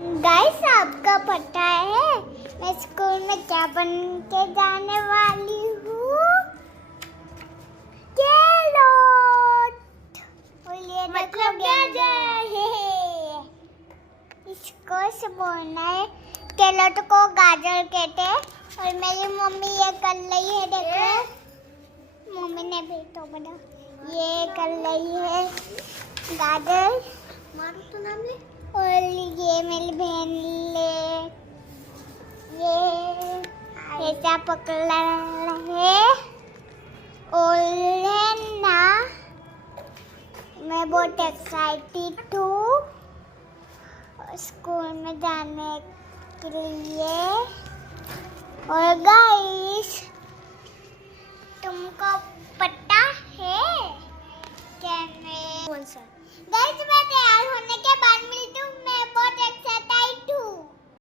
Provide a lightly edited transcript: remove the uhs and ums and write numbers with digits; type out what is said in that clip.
Guys आपका पता है मैं स्कूल में क्या बन के जाने वाली हूँ? कैरोट। और ये देखो गाजर। इसको से बोलना है कैरोट को गाजर कहते हैं। और मेरी मम्मी ये कर रही है, देखो मम्मी ने भी तो बना ये कर रही है गाजर। मारो तो नाम ले। और ये मेरी बहन ले ये ऐसा पकड़ है। और ना मैं बहुत एक्साइटेड हूँ स्कूल में जाने के लिए। और गाइस तुमको पता है क्या मैं गाइस मैं तैयार होने के बाद मिलती हूँ